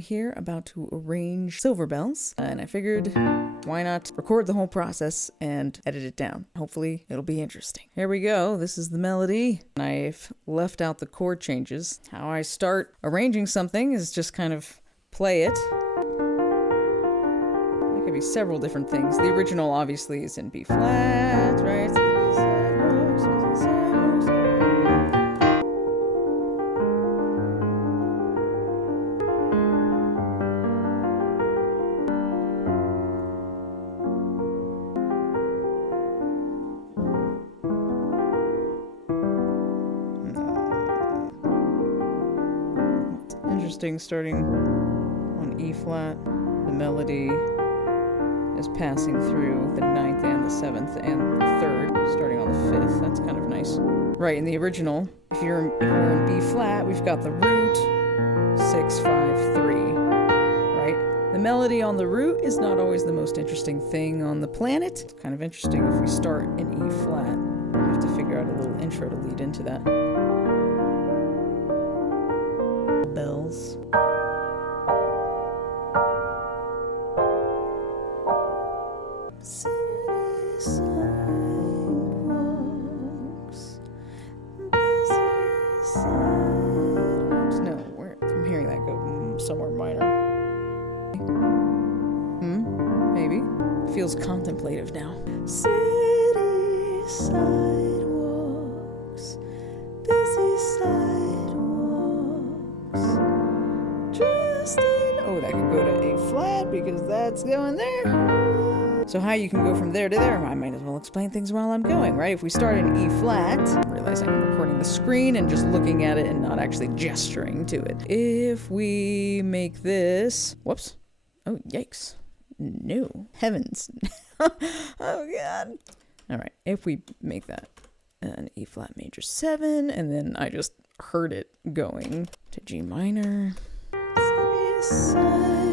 I'm here about to arrange Silver Bells, and I figured why not record the whole process and edit it down. Hopefully it'll be interesting. Here we go. This is the melody. I've left out the chord changes. How I start arranging something is just kind of play it. There could be several different things. The original obviously is in B flat, right? Interesting, starting on E flat, the melody is passing through the 9th and the 7th and the 3rd, starting on the 5th. That's kind of nice. Right, in the original, if we're in B flat, we've got the root 6, 5, 3. Right? The melody on the root is not always the most interesting thing on the planet. It's kind of interesting if we start in E flat. I have to figure out a little intro to lead into that. Bells. City sidewalks, busy sidewalks. No, I'm hearing that go somewhere minor. Maybe. Feels contemplative now. City sidewalks, busy sidewalks. Oh, that could go to A flat because that's going there. So how you can go from there to there, I might as well explain things while I'm going, right? If we start in E flat, realizing I'm recording the screen and just looking at it and not actually gesturing to it. If we make this, whoops. Oh, yikes. No. Heavens. Oh, God. All right. If we make that an E flat major 7, and then I just heard it going to G minor. Sidewalks,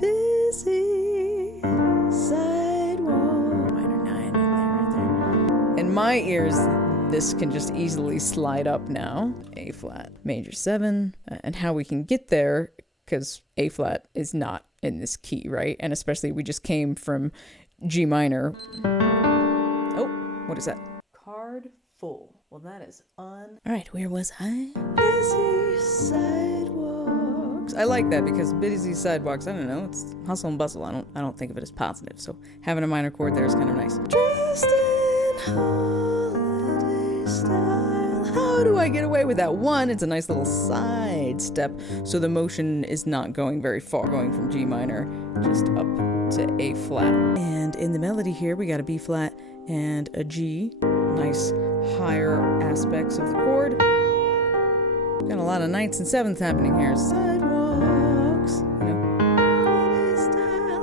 busy sidewalks. Minor 9 in there, right there. In my ears, this can just easily slide up now. A flat, major 7, and how we can get there, because A flat is not in this key, right? And especially we just came from G minor. Oh, what is that? Card full. Well, that is All right, where was I? Busy sidewalks. I like that because busy sidewalks, I don't know, it's hustle and bustle. I don't think of it as positive. So having a minor chord there is kind of nice. Dressed in holiday style. How do I get away with that? One, it's a nice little side step, so the motion is not going very far, going from G minor just up to A flat. And in the melody here, we got a B flat and a G. Nice higher aspects of the chord. Got a lot of 9ths and 7ths happening here. Sidewalks, you know.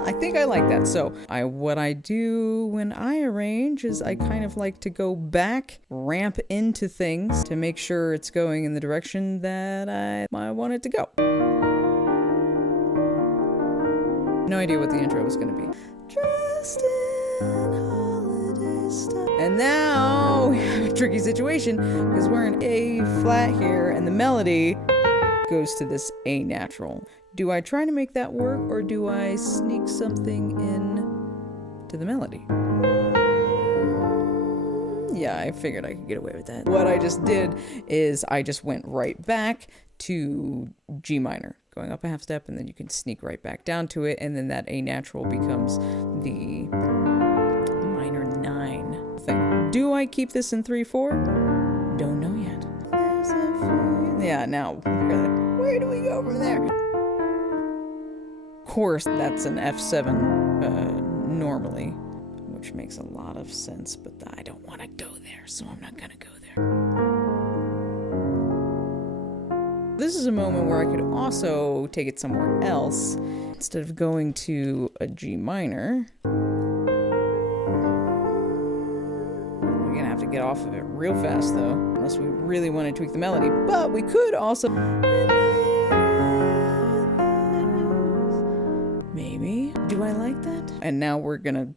I think I like that. So what I do when I arrange is I kind of like to go back, ramp into things to make sure it's going in the direction that I want it to go. No idea what the intro was going to be. Dressed in holiday style. And now we have a tricky situation because we're in A flat here and the melody goes to this A natural. Do I try to make that work or do I sneak something in to the melody? Yeah, I figured I could get away with that. What I just did is I just went right back to G minor, going up a half step, and then you can sneak right back down to it, and then that A natural becomes the minor 9 thing. Do I keep this in 3/4? Don't know yet. Yeah, now where do we go from there? Of course, that's an F7 normally, which makes a lot of sense, but I don't want to go there, so I'm not gonna go there. This is a moment where I could also take it somewhere else. Instead of going to a G minor, we're gonna have to get off of it real fast though, unless we really want to tweak the melody. But we could also... Maybe. Do I like that? And now we're gonna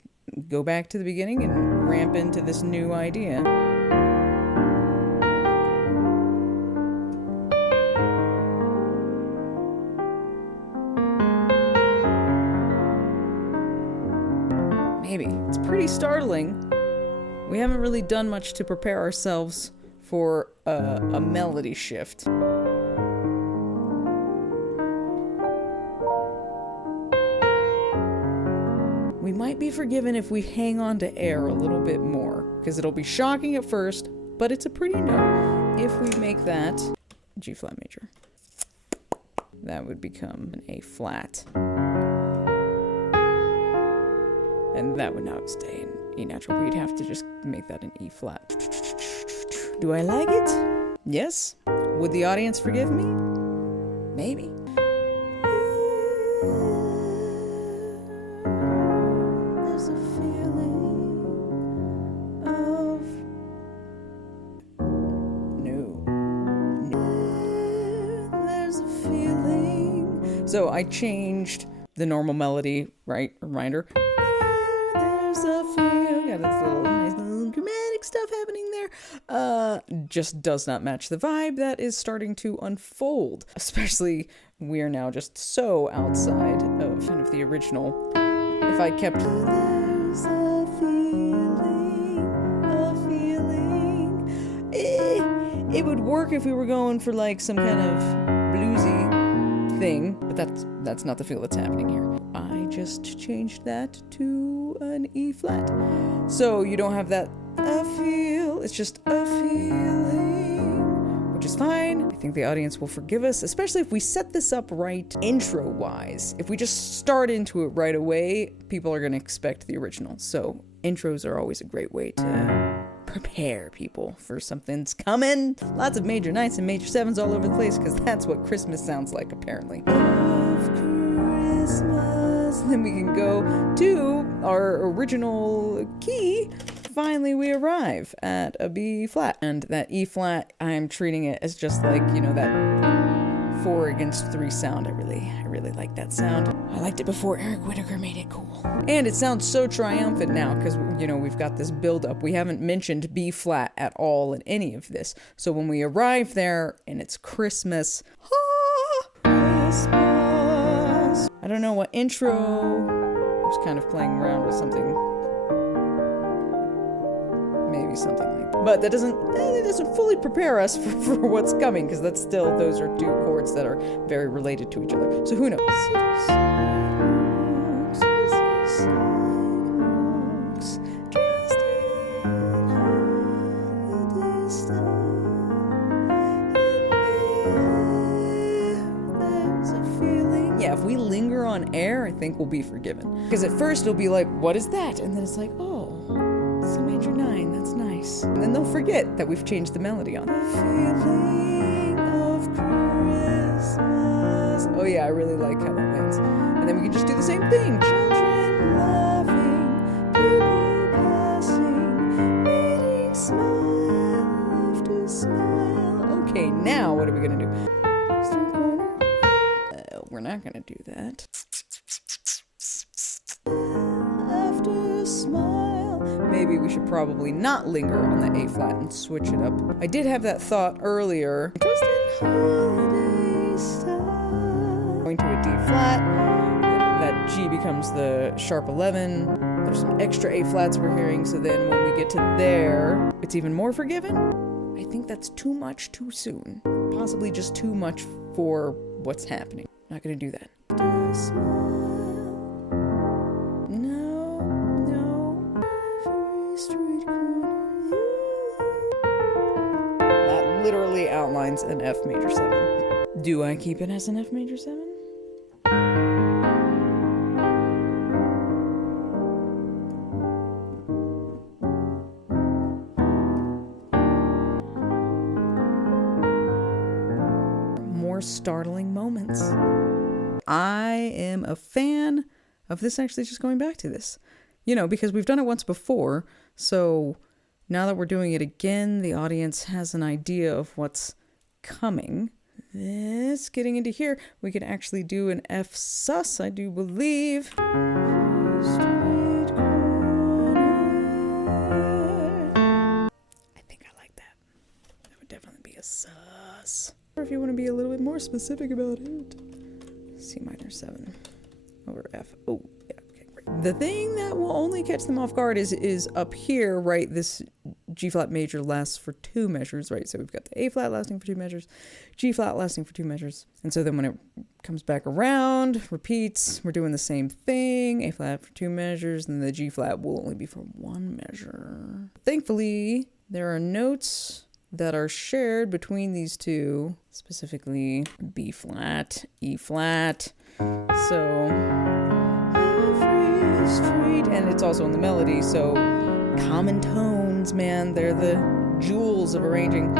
go back to the beginning and ramp into this new idea. Maybe. It's pretty startling. We haven't really done much to prepare ourselves for a melody shift. We might be forgiven if we hang on to air a little bit more, because it'll be shocking at first, but it's a pretty note. If we make that G flat major, that would become an A flat. And that would now stay in E natural. We'd have to just make that an E flat. Do I like it? Yes. Would the audience forgive me? Maybe. There's a feeling of no. There's a feeling. So I changed the normal melody, right? Reminder. There's a feeling. Got this little nice little dramatic stuff happening there. Just does not match the vibe that is starting to unfold. Especially, we are now just so outside of kind of the original. If I kept there's a feeling, it would work if we were going for like some kind of bluesy thing, but that's not the feel that's happening here. I just changed that to an E flat. So you don't have that a feel, it's just a feeling, which is fine. I think the audience will forgive us, especially if we set this up right intro-wise. If we just start into it right away, people are going to expect the original. So intros are always a great way to prepare people for something's coming. Lots of major ninths and major sevens all over the place, because that's what Christmas sounds like, apparently. Of Christmas. Then we can go to our original key. Finally, we arrive at a B flat. And that E flat, I'm treating it as just like, you know, that 4 against 3 sound. I really like that sound. I liked it before Eric Whitacre made it cool. And it sounds so triumphant now because, you know, we've got this build up. We haven't mentioned B flat at all in any of this. So when we arrive there and it's Christmas, Christmas. I don't know what intro. I was kind of playing around with something. Maybe something like that. But that doesn't fully prepare us for what's coming, because that's still, those are 2 chords that are very related to each other. So who knows? Yeah, if we linger on air, I think we'll be forgiven. Because at first it'll be like, what is that? And then it's like, oh, it's a major 9, that's nice. And then they'll forget that we've changed the melody on. The feeling of Christmas. Oh yeah, I really like how that lands. And then we can just do the same thing. Children laughing, people passing, meeting smile after smile. Okay, now what are we gonna do? We're not gonna do that. After smile. Maybe we should probably not linger on the A flat and switch it up. I did have that thought earlier. Just in holiday style. Going to a D flat. That G becomes the sharp 11. There's some extra A flats we're hearing, so then when we get to there, it's even more forgiven. I think that's too much too soon. Possibly just too much for what's happening. Not gonna do that. That literally outlines an F major 7. Do I keep it as an F major 7? Startling moments. I am a fan of this actually just going back to this. You know, because we've done it once before, so now that we're doing it again, the audience has an idea of what's coming. This, getting into here, we could actually do an F sus, I do believe. I think I like that. That would definitely be a sus. Or if you want to be a little bit more specific about it, C minor 7 over F. Oh, yeah, okay, great. The thing that will only catch them off guard is up here, right? This G flat major lasts for 2 measures, right? So we've got the A flat lasting for 2 measures, G flat lasting for 2 measures. And so then when it comes back around, repeats, we're doing the same thing, A flat for 2 measures, and the G flat will only be for 1 measure. Thankfully, there are notes that are shared between these two, specifically B flat, E flat. So every street, and it's also in the melody, so common tones, man, they're the jewels of arranging.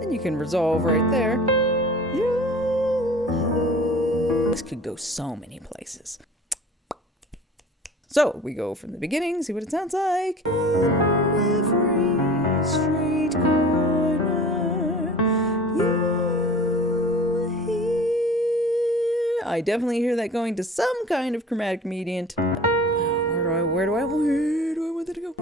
Then you can resolve right there. This could go so many places. So we go from the beginning, see what it sounds like. Every street corner, you'll hear. I definitely hear that going to some kind of chromatic median. Where do I want that to go?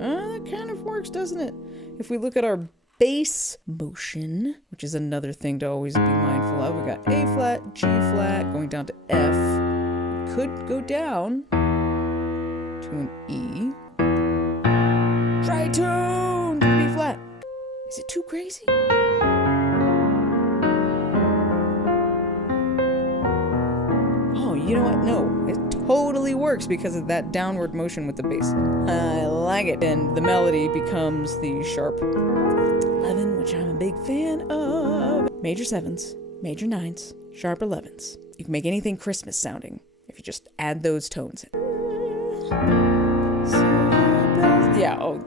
That kind of works, doesn't it? If we look at our bass motion, which is another thing to always be mindful of. We got A flat, G flat, going down to F. Could go down to an E. Tritone to B flat. Is it too crazy? Oh, you know what? No, it totally works because of that downward motion with the bass. I like it. And the melody becomes the sharp 11, which I'm a big fan of. Major 7s, major 9s, sharp 11s. You can make anything Christmas sounding if you just add those tones in. Yeah,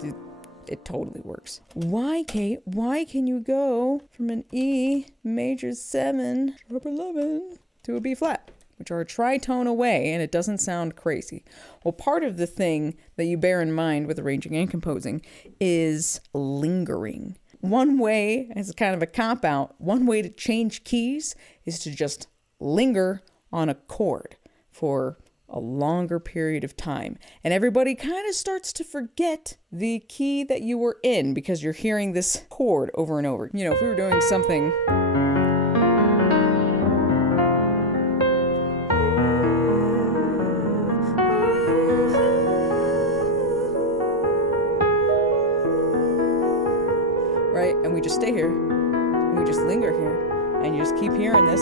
it totally works. Why, Kate? Why can you go from an E major 7, sharp 11 to a B flat, which are a tritone away, and it doesn't sound crazy? Well, part of the thing that you bear in mind with arranging and composing is lingering. One way, as kind of a cop-out, one way to change keys is to just linger on a chord for a longer period of time. And everybody kind of starts to forget the key that you were in because you're hearing this chord over and over. You know, if we were doing something... right? And we just stay here, and we just linger here, and you just keep hearing this.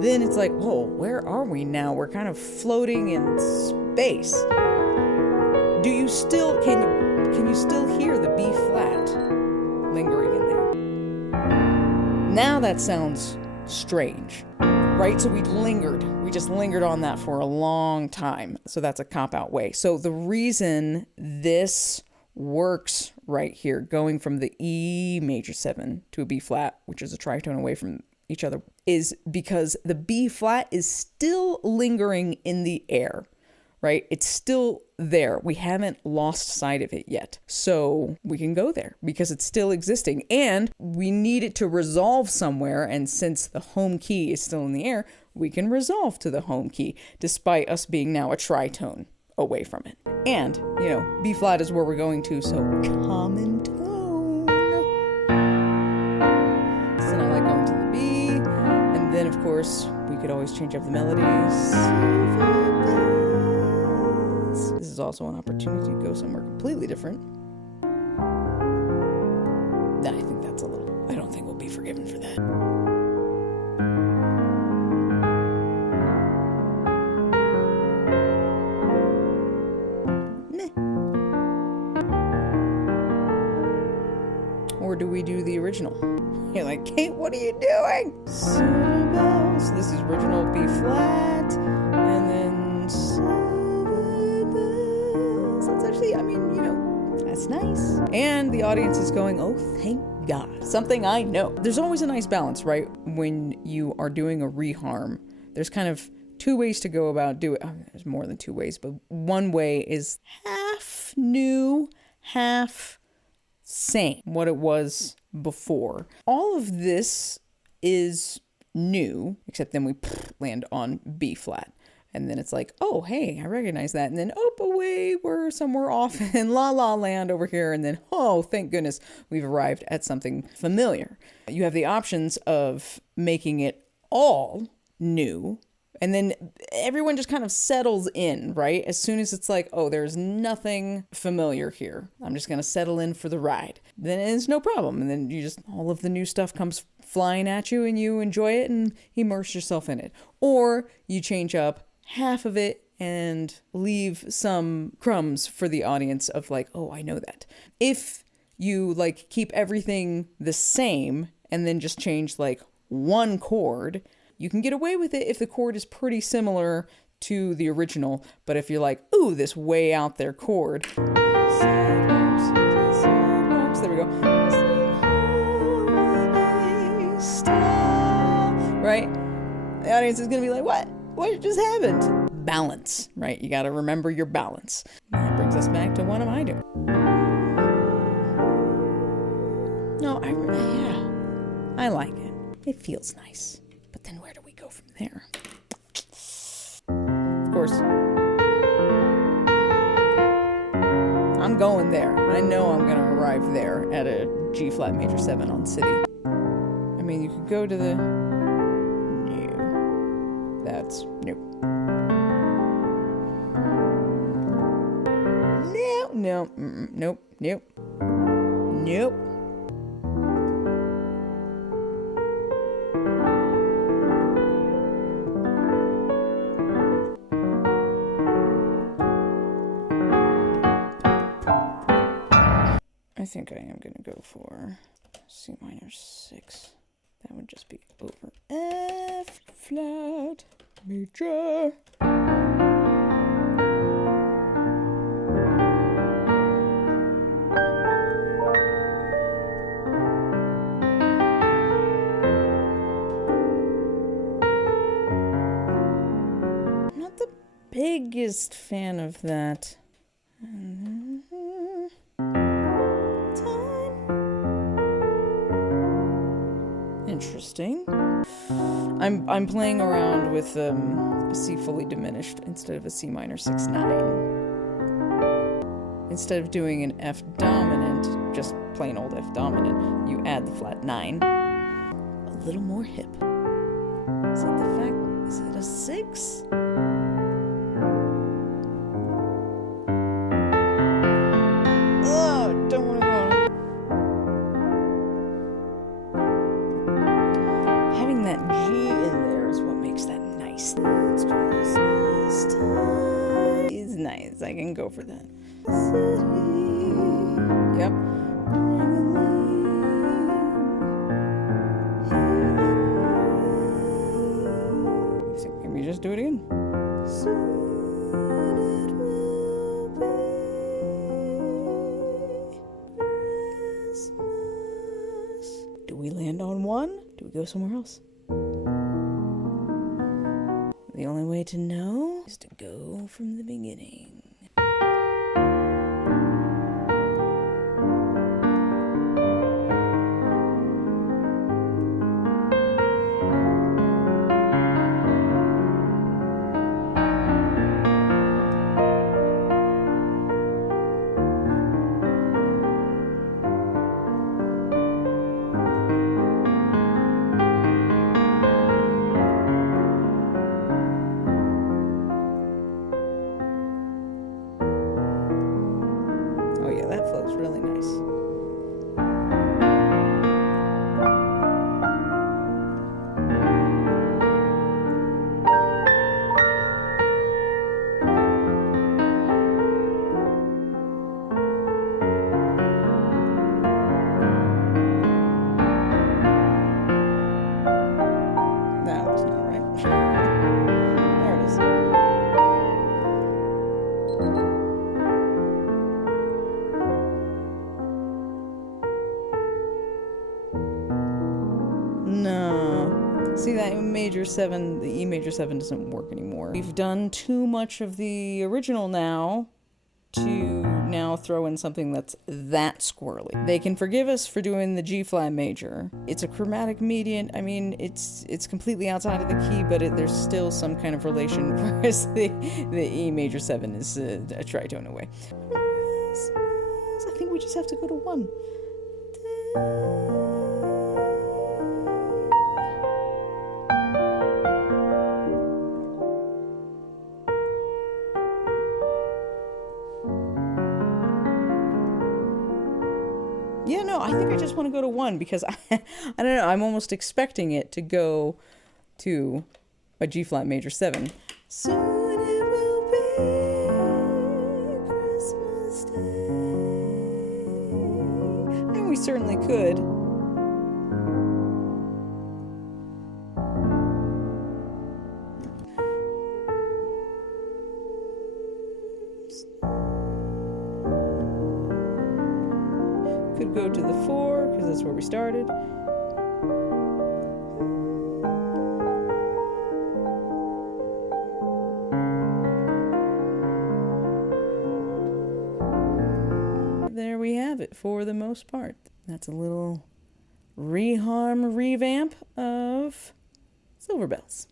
Then it's like, whoa, where are we now? We're kind of floating in space. Do you still, can you still hear the B flat lingering in there? Now that sounds strange. Right? So we just lingered on that for a long time. So that's a cop-out way. So the reason this works right here, going from the E major 7 to a B flat, which is a tritone away from each other, is because the B flat is still lingering in the air, right? It's still there. We haven't lost sight of it yet. So we can go there because it's still existing, and we need it to resolve somewhere. And since the home key is still in the air, we can resolve to the home key despite us being now a tritone away from it. And, you know, B flat is where we're going to, so common tone. So now I go into the B, and then of course we could always change up the melodies. This is also an opportunity to go somewhere completely different. I think that's a little... I don't think we'll be forgiven for that. Meh. Or do we do the original? You're like, Kate, what are you doing? So this is original B flat, and then that's actually, I mean, you know, that's nice. And the audience is going, oh, thank God. Something I know. There's always a nice balance, right? When you are doing a reharm, there's kind of 2 ways to go about doing it. There's more than 2 ways, but one way is half new, half same, what it was before. All of this is new, except then we land on B flat. And then it's like, oh, hey, I recognize that. And then, oh, away, we're somewhere off in La La Land over here. And then, oh, thank goodness, we've arrived at something familiar. You have the options of making it all new. And then everyone just kind of settles in, right? As soon as it's like, oh, there's nothing familiar here. I'm just going to settle in for the ride. Then it's no problem. And then all of the new stuff comes flying at you and you enjoy it and immerse yourself in it. Or you change up half of it and leave some crumbs for the audience of like, oh, I know that. If you like keep everything the same and then just change like one chord, you can get away with it if the chord is pretty similar to the original. But if you're like, ooh, this way out there chord, sidewalks, there we go. Right? The audience is going to be like, what? What just happened? Balance, right? You got to remember your balance. That brings us back to what am I doing? No, I like it. It feels nice. But then where do we go from there? Of course, I'm going there. I know I'm going to arrive there at a G flat major 7 on City. I mean, you could go to the... No. That's... Nope. No. Nope. Nope. Nope. I think I am going to go for C minor 6. That would just be over F flat major. Not the biggest fan of that. Interesting. I'm playing around with a C fully diminished instead of a C minor 6/9. Instead of doing an F dominant, just plain old F dominant, you add the flat 9. A little more hip. Is it the fact? Is it a 6? Oh, don't want to go. Having that G in there is what makes that nice. It's Christmas time. It's nice. I can go for that. Yep. Can we just do it again? Do we land on one? Do we go somewhere else? The only way to know is to go from the beginning. Oh yeah, that flows really nice. That was not right. There it is. No. See, that major 7, the E major 7 doesn't work anymore. We've done too much of the original now to now throw in something that's that squirrely. They can forgive us for doing the G flat major. It's a chromatic median. I mean, it's completely outside of the key, but there's still some kind of relation, whereas the E major 7 is a tritone away. I think we just have to go to 1. Yeah, no, I think I just want to go to 1 because I don't know, I'm almost expecting it to go to a G flat major 7. Soon it will be Christmas Day. And we certainly could. Could go to the 4, because that's where we started. There we have it for the most part. That's a little revamp of Silver Bells.